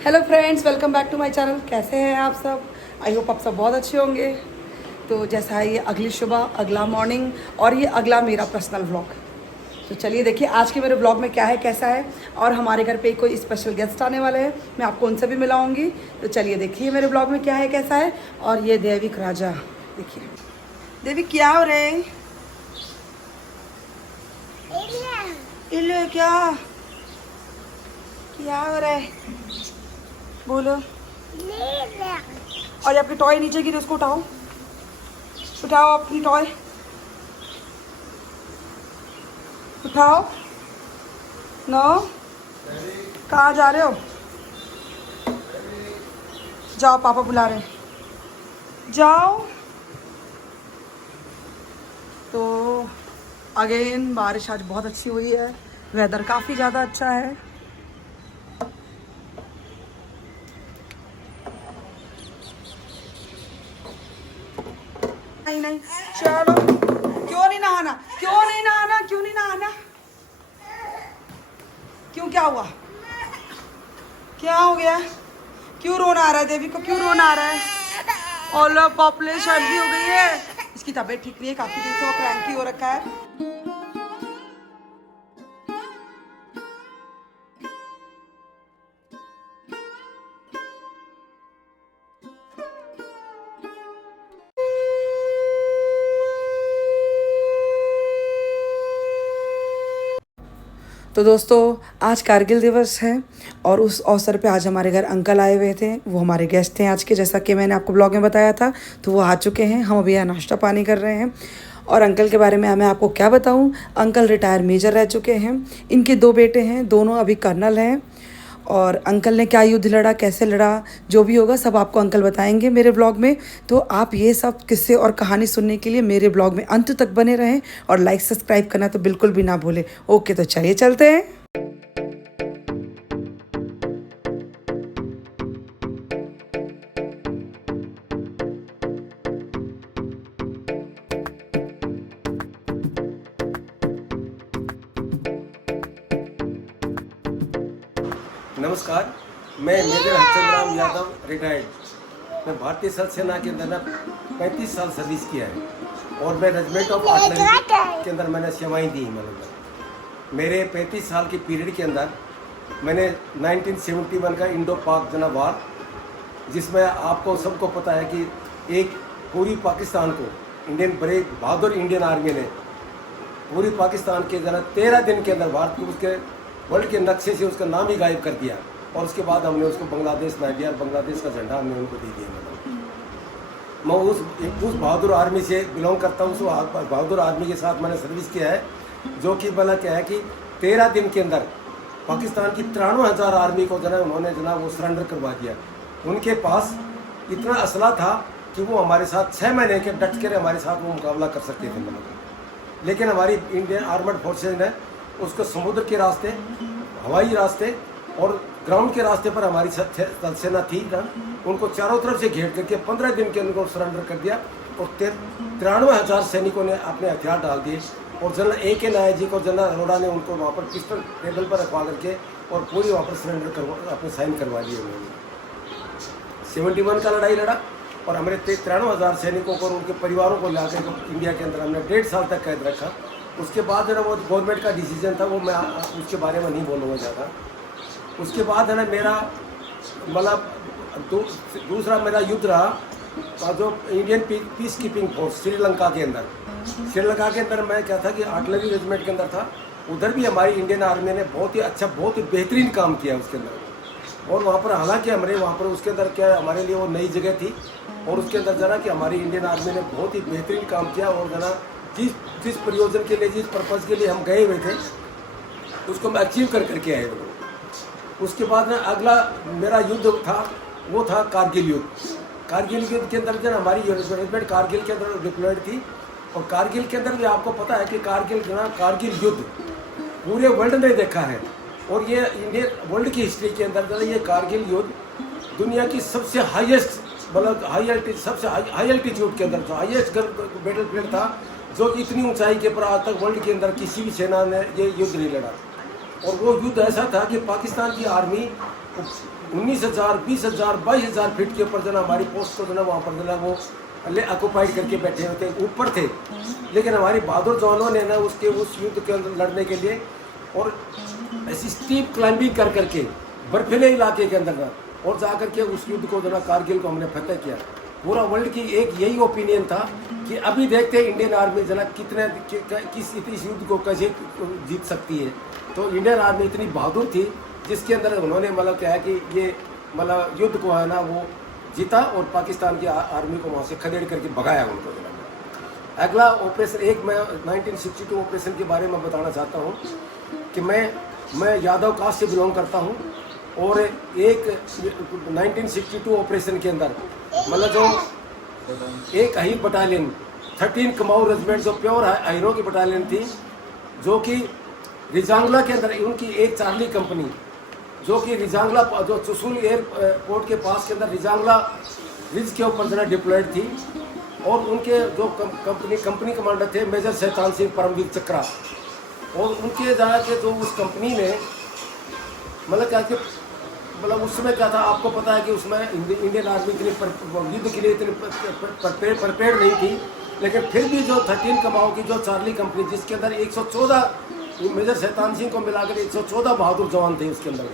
Hello friends, welcome back to my channel. कैसे हैं आप सब? आई होप आप सब बहुत अच्छे होंगे। तो जैसा है, ये अगली सुबह, अगला मॉर्निंग और ये अगला मेरा पर्सनल व्लॉग। तो चलिए देखिए आज के मेरे व्लॉग में क्या है, कैसा है। और हमारे घर पे कोई स्पेशल गेस्ट आने वाले हैं, मैं आपको उनसे भी मिलाऊंगी। तो चलिए देखिए मेरे व्लॉग में क्या है, कैसा है। और ये देविक राजा, देखिए देविक क्या हो रहे हैं? इल्ले क्या क्या हो रहा है, बोलो। और अपनी टॉय नीचे गिरी, उसको उठाओ, उठाओ अपनी टॉय, उठाओ। नो, कहाँ जा रहे हो? जाओ, पापा बुला रहे हैं, जाओ। तो अगेन बारिश आज बहुत अच्छी हुई है, वेदर काफ़ी ज़्यादा अच्छा है। नहीं नहीं, चलो। क्यों नहीं नहाना, क्यों नहीं नहाना, क्यों नहीं नहाना? क्यों, क्या हुआ, क्या हो गया? क्यों रोना आ रहा है देवी को, क्यों रोना आ रहा है? और पॉपुलेशन भी हो गई है, इसकी तबीयत ठीक नहीं है, काफी दिन से वो क्रैंकी हो रखा है। तो दोस्तों, आज कारगिल दिवस है और उस अवसर पे आज हमारे घर अंकल आए हुए थे। वो हमारे गेस्ट थे आज के, जैसा कि मैंने आपको ब्लॉग में बताया था। तो वो आ चुके हैं, हम अभी यहाँ नाश्ता पानी कर रहे हैं। और अंकल के बारे में मैं आपको क्या बताऊं, अंकल रिटायर मेजर रह चुके हैं। इनके 2 बेटे हैं, दोनों अभी कर्नल हैं। और अंकल ने क्या युद्ध लड़ा, कैसे लड़ा, जो भी होगा सब आपको अंकल बताएंगे मेरे ब्लॉग में। तो आप ये सब किस्से और कहानी सुनने के लिए मेरे ब्लॉग में अंत तक बने रहें और लाइक सब्सक्राइब करना तो बिल्कुल भी ना भूलें। ओके, तो चलिए चलते हैं। नमस्कार, मैं मेजर हरचंद राम यादव रिटायर्ड। मैं भारतीय थल सेना के अंदर 35 साल सर्विस किया है और मैं रेजिमेंट ऑफ आर्टिलरी के अंदर मैंने सेवाएं दी। मतलब मेरे 35 साल के पीरियड के अंदर मैंने 1971 का इंडो पाक जना वार, जिसमें आपको सबको पता है कि एक पूरी पाकिस्तान को इंडियन बड़े बहादुर इंडियन आर्मी ने पूरी पाकिस्तान के जना 13 दिन के अंदर भारत को उसके वर्ल्ड के नक्शे से उसका नाम ही गायब कर दिया। और उसके बाद हमने उसको बांग्लादेश में दिया, बांग्लादेश का झंडा हमने उनको दे दिया। मतलब मैं उस बहादुर आर्मी से बिलोंग करता हूँ। उस बहादुर आर्मी के साथ मैंने सर्विस किया है, जो कि भला क्या है कि 13 दिन के अंदर पाकिस्तान की 93,000 आर्मी को जना उन्होंने जना वो सरेंडर करवा दिया। उनके पास इतना असला था कि वो हमारे साथ 6 महीने के डट कर हमारे साथ वो मुकाबला कर सकते थे। मतलब लेकिन हमारी इंडियन आर्मड फोर्सेज ने उसको समुद्र के रास्ते, हवाई रास्ते और ग्राउंड के रास्ते पर हमारी थल सेना थी ना, उनको चारों तरफ से घेर करके 15 दिन के उनको सरेंडर कर दिया। और 93,000 सैनिकों ने अपने हथियार डाल दिए। और जनरल A.K. नायक जी को जनरल अरोड़ा ने उनको वहाँ पर पिस्टल टेबल पर रखवा करके और पूरी वहाँ पर सरेंडर करवा अपने साइन करवा दिए उन्होंने। 71 का लड़ाई लड़ा और हमारे 93,000 सैनिकों को और उनके परिवारों को लाकर इंडिया के अंदर हमने 1.5 साल तक कैद रखा। उसके बाद जो ना वो गवर्नमेंट का डिसीजन था, वो मैं उसके बारे में नहीं बोलूँगा ज़्यादा। उसके बाद है ना मेरा मतलब दूसरा मेरा युद्ध रहा जो Indian peace keeping force Sri Lanka के अंदर। श्रीलंका के अंदर मैं क्या था कि आर्टिलरी रेजिमेंट के अंदर था। उधर भी हमारी इंडियन आर्मी ने बहुत ही अच्छा, बहुत ही बेहतरीन काम किया उसके अंदर। और वहाँ पर हालांकि हमारे वहाँ पर उसके अंदर क्या हमारे लिए वो नई जगह थी। और उसके अंदर जना कि हमारी इंडियन आर्मी ने बहुत ही बेहतरीन काम किया। और जना जिस प्रयोजन के लिए, जिस पर्पज़ के लिए हम गए हुए थे, उसको हम अचीव करके आए। उसके बाद में अगला मेरा युद्ध था, वो था कारगिल युद्ध। कारगिल युद्ध के अंदर जो हमारी रेजिमेंट कारगिल के अंदर डिप्लॉयड थी। और कारगिल के अंदर भी आपको पता है कि कारगिल युद्ध पूरे वर्ल्ड ने देखा है। और ये इंडियन वर्ल्ड की हिस्ट्री के अंदर ये कारगिल युद्ध दुनिया की सबसे हाईएस्ट, मतलब सबसे हाई एल्टीट्यूड के अंदर था, हाईएस्ट बैटल फील्ड था, जो इतनी ऊंचाई के पर आज तक वर्ल्ड के अंदर किसी भी सेना ने ये युद्ध नहीं लड़ा। और वो युद्ध ऐसा था कि पाकिस्तान की आर्मी 19,000, 20,000, 22,000 फीट के ऊपर जो ना हमारी पोस्ट को जो ना वहाँ पर जो ना वो ऑक्यूपाइड करके बैठे होते ऊपर थे। लेकिन हमारी बहादुर जवानों ने ना उसके उस युद्ध के अंदर लड़ने के लिए और ऐसी स्टीप क्लाइंबिंग कर करके बर्फीले इलाके के अंदर ना और जा करके उस युद्ध को जो ना कारगिल को हमने फतेह किया। पूरा वर्ल्ड की एक यही ओपिनियन था कि अभी देखते हैं इंडियन आर्मी जना कितने किस इस युद्ध को कैसे जीत सकती है। तो इंडियन आर्मी इतनी बहादुर थी जिसके अंदर उन्होंने मतलब क्या है कि ये मतलब युद्ध को है ना वो जीता और पाकिस्तान की आर्मी को वहाँ से खदेड़ करके भगाया उनको। अगला ऑपरेशन एक मैं 1962 ऑपरेशन के बारे में बताना चाहता हूँ कि मैं यादव कास्ट से बिलोंग करता हूँ और एक 1962 ऑपरेशन के अंदर मतलब जो एक अहीर बटालियन 13 कमाऊ रेजिमेंट जो प्योर अहीरों की बटालियन थी जो कि रिजांगला के अंदर उनकी एक चार्ली कंपनी जो कि रिजांगला जो चुसूल एयरपोर्ट के पास के अंदर रिजांगला रिज के ऊपर जना डिप्लॉयड थी और उनके जो कंपनी कमांडर थे मेजर शैतान सिंह परमवीर चक्रा और उनके जना के जो उस कंपनी ने मतलब क्या कि मतलब उस समय क्या था आपको पता है कि उसमें इंडियन आर्मी के लिए युद्ध के लिए इतनी प्रिपेयर नहीं थी। लेकिन फिर भी जो 13 कमाओ की जो चार्ली कंपनी जिसके अंदर 114 मेजर शैतान सिंह को मिलाकर 114 बहादुर जवान थे उसके अंदर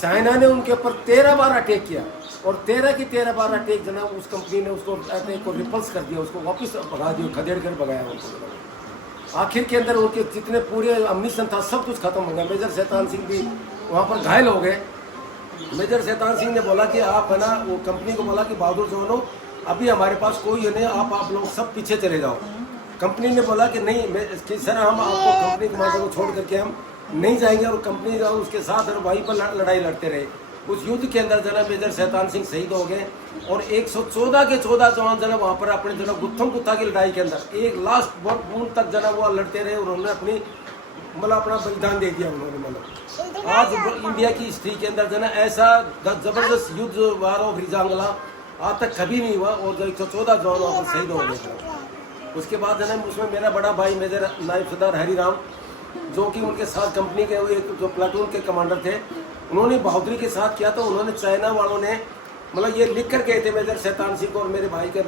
चाइना ने उनके ऊपर 13 बार अटैक किया और 13 की 13 बार अटैक जना उस कंपनी ने उसको अटैक को रिपल्स कर दिया उसको वापस भगा दिया खदेड़ कर भगाया उनको। आखिर के अंदर उनके जितने पूरे अम्निशन था सब कुछ खत्म हो गया। मेजर शैतान सिंह भी वहाँ पर घायल हो गए। मेजर शैतान सिंह ने बोला कि आप है ना वो कंपनी को बोला कि बहादुर जवानों अभी हमारे पास कोई नहीं आप लोग सब पीछे चले जाओ। कंपनी ने बोला कि नहीं कि सर हम आपको कंपनी कमांडर को छोड़ करके हम नहीं जाएंगे और कंपनी जो उसके साथ वहीं पर लड़ाई लड़ते रहे। उस युद्ध के अंदर जना मेजर शैतान सिंह शहीद हो गए और 114 के 14 जवान जना वहाँ पर अपने जना गुत्थम गुत्था की लड़ाई के अंदर एक लास्ट बूंद तक जना वो लड़ते रहे और उन्होंने अपनी मतलब अपना बलिदान दे दिया उन्होंने। मतलब आज इंडिया की हिस्ट्री के अंदर जना ऐसा जबरदस्त युद्ध वार ऑफ रिजांगला आज तक कभी नहीं हुआ और जो 114 जवान वहाँ पर शहीद हो गए। उसके बाद जना उसमें मेरा बड़ा भाई मेजर नायब सरदार हरिराम जो कि उनके साथ कंपनी के एक जो प्लाटून के कमांडर थे उन्होंने बहादुरी के साथ किया। तो उन्होंने चाइना वालों ने मतलब ये लिख कर गए थे मेजर शैतान सिंह को और मेरे भाई के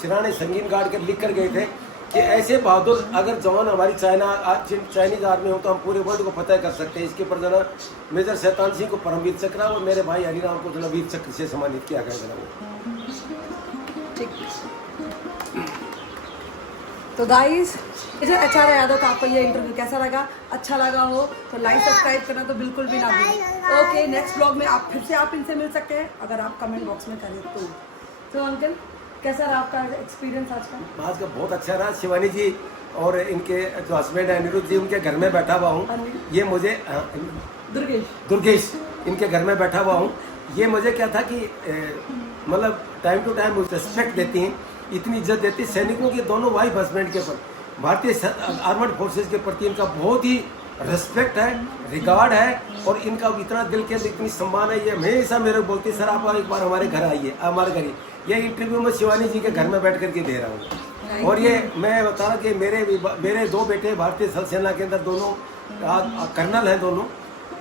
सिराने संगीन गाड़ कर लिख कर गए थे कि ऐसे बहादुर अगर जवान हमारी चाइनीज आर्मी हो तो हम पूरे वर्ल्ड को फतेह कर सकते हैं। इसके ऊपर जना मेजर शैतान सिंह को परमवीर चक्र और मेरे भाई हरिराम को जना वीर चक्र से सम्मानित किया गया जना। तो गाइस मुझे अच्छा रहा यादव तो आपको ये इंटरव्यू कैसा लगा? अच्छा लगा हो तो लाइक सब्सक्राइब करना तो बिल्कुल भी ना भूलें। ओके नेक्स्ट ब्लॉग में आप फिर से आप इनसे मिल सकते हैं अगर आप कमेंट बॉक्स में करें तो अंकल कैसा रहा आपका एक्सपीरियंस आज का? आज का बहुत अच्छा रहा। शिवानी जी और इनके जो हस्बैंड है अनिरुद्ध जी उनके घर में बैठा हुआ हूँ। ये मुझे दुर्गेश इनके घर में बैठा हुआ हूँ। ये मुझे क्या था कि मतलब टाइम टू टाइम मुझे रिस्पेक्ट देती हैं इतनी इज्जत देती सैनिकों के दोनों वाइफ हस्बैंड के ऊपर भारतीय आर्मड फोर्सेज के प्रति इनका बहुत ही रिस्पेक्ट है रिगार्ड है और इनका इतना दिल के अंदर इतनी सम्मान है। ये हमेशा मेरे बोलती सर आप एक बार हमारे घर आइए हमारे घर। ये इंटरव्यू में शिवानी जी के घर में बैठ करके दे रहा हूँ। और ये मैं बता रहा कि मेरे दो बेटे भारतीय थल सेना के अंदर दोनों कर्नल हैं दोनों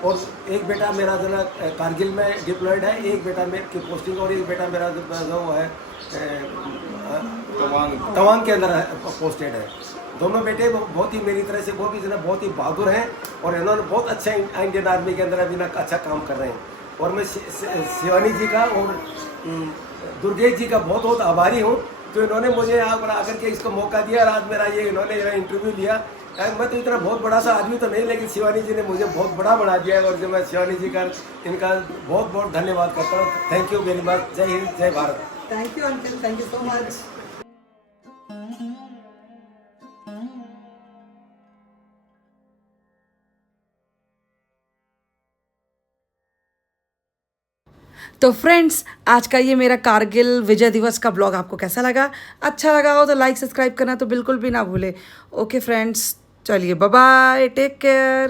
और एक बेटा मेरा जना कारगिल में डिप्लॉयड है एक बेटा मेरे की पोस्टिंग और एक बेटा मेरा जो है तवांग के अंदर पोस्टेड है। दोनों बेटे बहुत ही मेरी तरह से वो भी जना बहुत ही बहादुर हैं और इन्होंने बहुत अच्छा इंडियन आर्मी के अंदर अभी ना अच्छा काम कर रहे हैं। और मैं शिवानी जी का और दुर्गेश जी का बहुत बहुत आभारी हूँ तो इन्होंने मुझे यहाँ पर आकर के इसको मौका दिया और आज मेरा ये इन्होंने इंटरव्यू लिया। मैं तो इतना बहुत बड़ा सा आदमी तो नहीं लेकिन शिवानी जी ने मुझे बहुत बड़ा बना दिया है और जो मैं शिवानी जी का इनका बहुत बहुत धन्यवाद करता हूँ। Thank you very much. जय हिंद जय Bharat. Thank you uncle thank you so much. तो फ्रेंड्स आज का ये मेरा कारगिल विजय दिवस का ब्लॉग आपको कैसा लगा? अच्छा लगा हो तो लाइक सब्सक्राइब करना तो बिल्कुल भी ना भूले। ओके फ्रेंड्स चलिए बाय बाय टेक केयर।